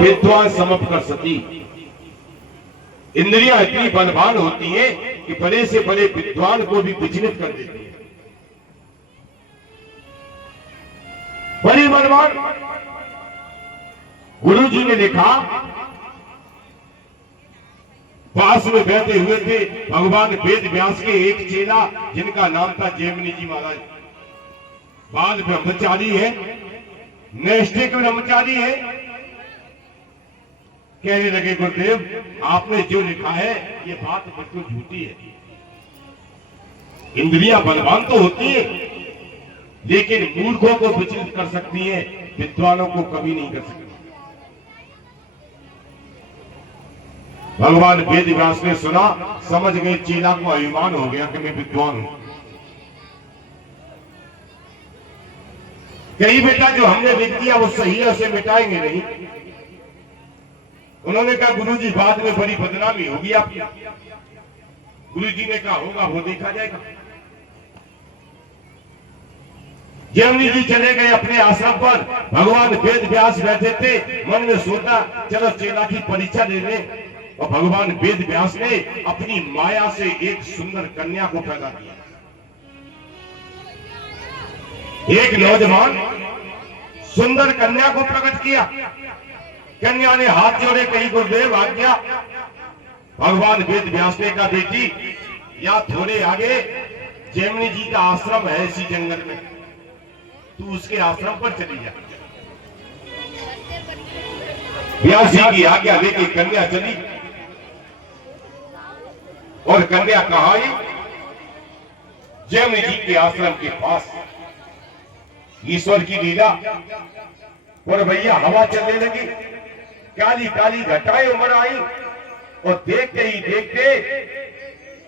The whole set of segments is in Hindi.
विद्वान समप कर सती। इंद्रियां इतनी बलवान होती हैं कि बड़े से बड़े विद्वान को भी विचलित कर देती है। बड़ी बलवान। गुरु जी ने लिखा, पास में बैठे हुए थे भगवान वेद व्यास के एक चेला जिनका नाम था जैमिनी जी महाराज। बाल ब्रह्मचारी है, नैष्ठिक ब्रह्मचारी है। कहने लगे, गुरुदेव आपने जो लिखा है ये बात बिल्कुल झूठी है। इंद्रियां बलवान तो होती है लेकिन मूर्खों को विचलित कर सकती है, विद्वानों को कभी नहीं कर सकती। भगवान वेद व्यास ने सुना, समझ गए, चेला को अभिमान हो गया कि मैं विद्वान हूं। कहीं बेटा जो हमने लिख दिया वो सही है, उसे मिटाएंगे नहीं। उन्होंने कहा, गुरुजी बाद में बड़ी बदनामी होगी आपकी। गुरुजी ने कहा, होगा वो देखा जाएगा। जैमिनी जी चले गए अपने आश्रम पर। भगवान वेद व्यास बैठे थे, मन में सोचा चलो चेला की परीक्षा ले लें। और भगवान वेद व्यास ने अपनी माया से एक सुंदर कन्या को पैदा किया। एक नौजवान सुंदर कन्या को प्रकट किया। कन्या ने हाथ जोड़े, कही गुरुदेव आज्ञा। भगवान वेद व्यास ने कहा, बेटी या थोड़े आगे जैमिनी जी का आश्रम है इसी जंगल में, तू उसके आश्रम पर चली जा। व्यास जी की आज्ञा लेके कन्या चली। और कन्या कहाँ आई? जैमिनी जी के आश्रम के पास। ईश्वर की लीला। और भैया हवा चलने लगी, काली काली घटाएं उमड़ आई और देखते ही देखते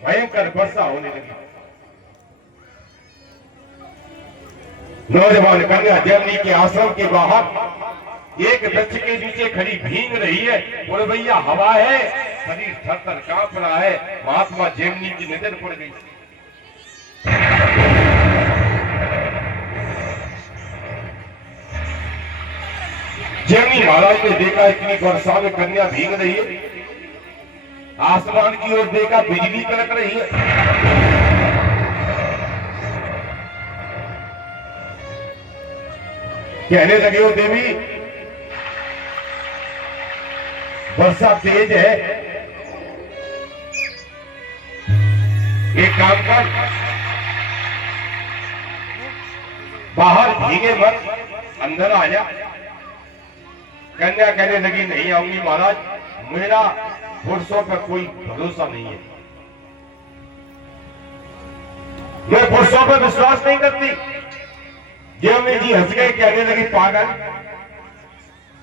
भयंकर वर्षा होने लगी। नौजवान कन्या जैमिनी के आश्रम के बाहर एक वृक्ष के नीचे खड़ी भींग रही है। और भैया हवा है, शरीर थर-थर कांप रहा है। महात्मा जैमिनी की नजर पड़ गई। जैमिनी महाराज ने देखा इतनी वर्षा में कन्या भीग रही है। आसमान की ओर देखा, बिजली कड़क रही है। कहने लगे, ओ देवी वर्षा तेज है, एक काम कर, बाहर भीगे मत, अंदर आ जा। कन्या कहने लगी, नहीं आऊंगी महाराज, मेरा पुरुषों पर कोई भरोसा नहीं है, मैं पुरुषों पर विश्वास नहीं करती। जैमिनी जी हंस गए, कहने लगी, पागल,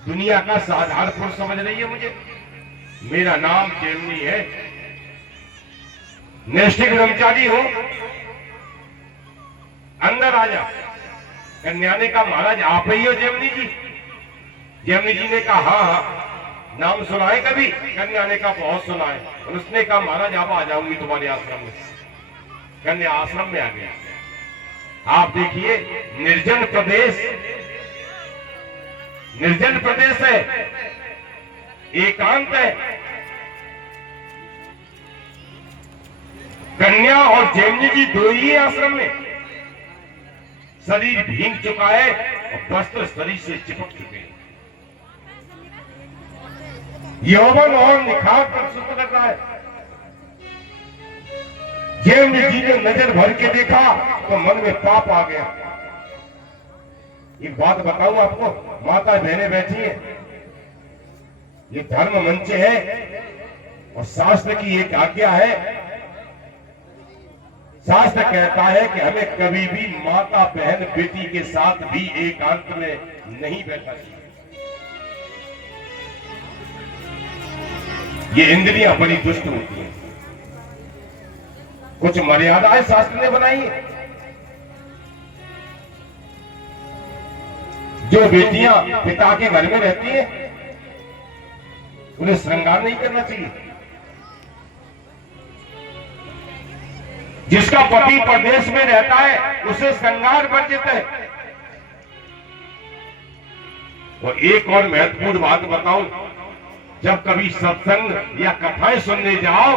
दुनिया का साधारण पुरुष समझ रही है मुझे? मेरा नाम जैमिनी है, नैष्ठिक ब्रह्मचारी हूं, अंदर आ जा। कन्या ने कहा, महाराज आप ही हो जैमिनी जी? जैमिनी जी ने कहा, हाँ हाँ, नाम सुना है कभी? कन्या ने कहा, बहुत सुना है। और उसने कहा, महाराज अब आ जाऊंगी तुम्हारे आश्रम में। कन्या आश्रम में आ गया। आप देखिए, निर्जन प्रदेश है, एकांत है। कन्या और जैमिनी जी दो ही आश्रम में। शरीर भीग चुका है और वस्त्र शरीर से चिपक चुके हैं। यौवन और निखार पर सुस्त लग रहा है। जैमिनी जी ने नजर भर के देखा तो मन में पाप आ गया। एक बात बताऊं आपको, माता बहनें बैठी है, ये धर्म मंच है और शास्त्र की एक आज्ञा है। शास्त्र कहता है कि हमें कभी भी माता बहन बेटी के साथ भी एकांत में नहीं बैठना चाहिए। ये इंद्रियां बड़ी दुष्ट होती हैं। कुछ मर्यादाएं शास्त्र ने बनाई है। जो बेटियां पिता के घर में रहती हैं उन्हें श्रृंगार नहीं करना चाहिए। जिसका पति प्रदेश में रहता है उसे श्रृंगार वर्जित है। और एक और महत्वपूर्ण बात बताऊं, जब कभी सत्संग या कथाएं सुनने जाओ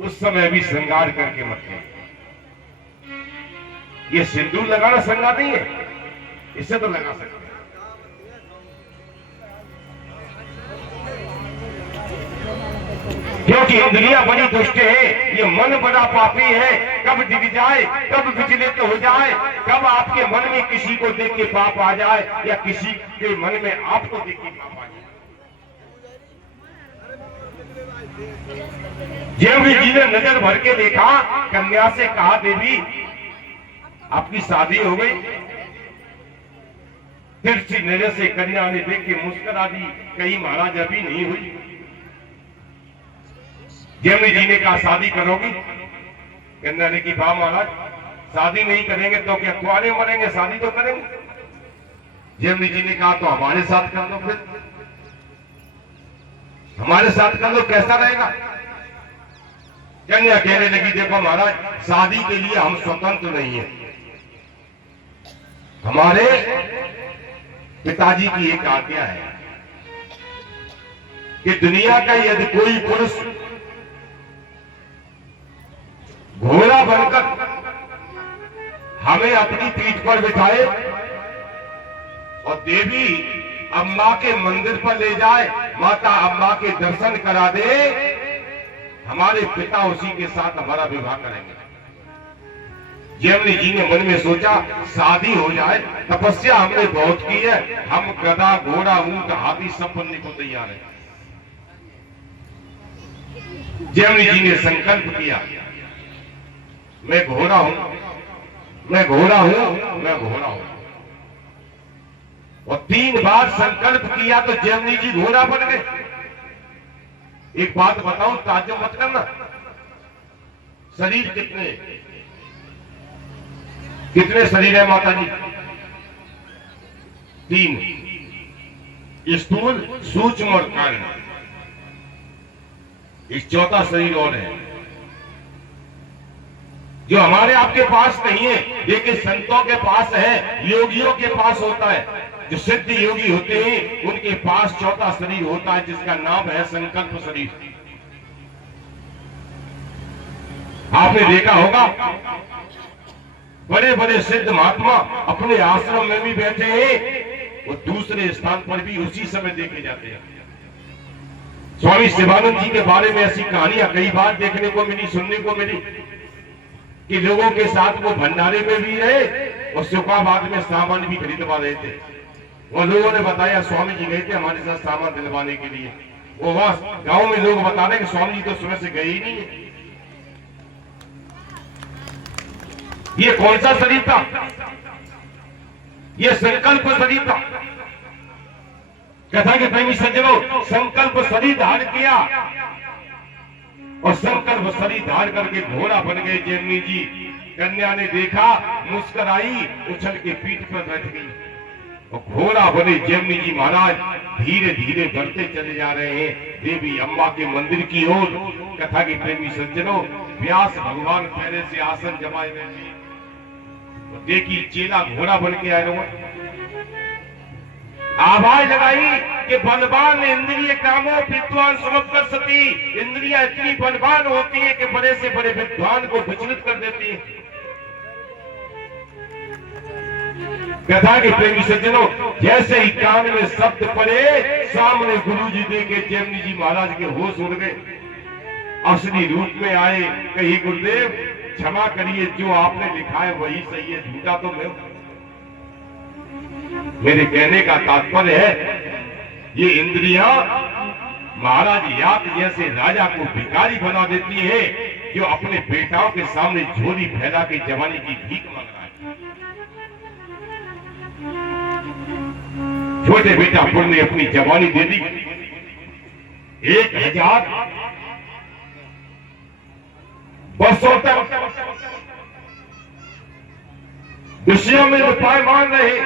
उस समय भी श्रृंगार करके मत जाओ। ये सिंदूर लगाना श्रृंगार नहीं है, इससे तो लगा सकते हैं। क्योंकि इंद्रियां बड़ी दुष्ट है, ये मन बड़ा पापी है। कब डिग जाए, कब विचलित हो जाए, कब आपके मन में किसी को देख के पाप आ जाए या किसी के मन में आपको देख के पाप आ जाए। जयवी जी ने नजर भर के देखा, कन्या से कहा, देवी आपकी शादी हो गई? तिरछी नजर से कन्या ने देख के मुस्कुरा दी, कहीं महाराज अभी नहीं हुई। जयवी जी ने कहा, शादी करोगी? कन्या ने की, वाह महाराज, शादी नहीं करेंगे तो क्या कुआरे मरेंगे, शादी तो करेंगे। जयवी जी ने कहा, तो हमारे साथ कर लो, फिर हमारे साथ कर लो, कैसा रहेगा? कन्या कहने लगी, देखो महाराज, शादी के लिए हम स्वतंत्र नहीं है। हमारे पिताजी की एक आज्ञा है कि दुनिया का यदि कोई पुरुष घोड़ा बनकर हमें अपनी पीठ पर बिठाए और देवी अम्मा के मंदिर पर ले जाए, माता अम्मा के दर्शन करा दे, हमारे पिता उसी के साथ हमारा विवाह करेंगे। जयवनी जी ने मन में सोचा, शादी हो जाए, तपस्या हमने बहुत की है, हम गधा, घोड़ा, ऊंट, हाथी सब बनने को तैयार हैं। जयवनी जी ने संकल्प किया, मैं घोड़ा हूं, मैं घोड़ा हूं, मैं घोड़ा हूं। और 3 बार संकल्प किया तो जयवनी जी घोड़ा बन गए। एक बात बताऊं, ताज्जुब मत करना, शरीर कितने शरीर है माता जी? 3, स्थूल, सूक्ष्म और कारण। एक चौथा शरीर और है जो हमारे आपके पास नहीं है, लेकिन संतों के पास है, योगियों के पास होता है। जो सिद्ध योगी होते हैं उनके पास चौथा शरीर होता है, जिसका नाम है संकल्प शरीर। आपने देखा होगा बड़े बड़े सिद्ध महात्मा अपने आश्रम में भी बैठे हैं, वो दूसरे स्थान पर भी उसी समय देखे जाते हैं। स्वामी शिवानंद जी के बारे में ऐसी कहानियां कई बार देखने को मिली, सुनने को मिली कि लोगों के साथ वो भंडारे में भी रहे और सुखाबाद में सामान भी खरीदवा रहे थे। वो लोगों ने बताया, स्वामी जी गए थे हमारे साथ सामान दिलवाने के लिए। वो वहां गांव में लोग बता रहे कि स्वामी जी तो सुबह से गए ही नहीं है। ये कौन सा शरीर था? ये संकल्प शरीर था। कथा के प्रेमी सज्जनों, संकल्प शरीर धारण किया और संकल्प शरीर धारण करके घोड़ा बन गए जयवनी जी। कन्या ने देखा, मुस्कुराई, उछल के पीठ पर बैठ गई और घोड़ा बने जयवनी जी महाराज धीरे धीरे बढ़ते चले जा रहे हैं देवी अम्बा के मंदिर की ओर। कथा के प्रेमी सज्जनों, व्यास भगवान पहले से आसन जमाए हुए थे, तो देखी चेला घोड़ा बन के आए लोग। आवाज लगाई कि बलवान इंद्रिय कामों विद्वान समकर सती। इंद्रियां इतनी बलवान होती है कि बड़े से बड़े विद्वान को विचलित कर देती है। कथा के प्रेमी सज्जनों, जैसे ही कान में शब्द पड़े, सामने गुरुजी देखे जयवनी जी महाराज के होश उड़ गए, असली रूप में आए। कही, गुरुदेव क्षमा करिए, जो आपने लिखा है वही सही है, झूठा तो मैं। मेरे कहने का तात्पर्य है, ये इंद्रियां महाराज याक जैसे राजा को भिखारी बना देती है, जो अपने बेटाओं के सामने झोली फैला के जवानी की भीख मांग रहा है। छोटे बेटा पुर ने अपनी जवानी दे दी, 1000 वर्षों तक विषयों में रुपए मान रहे,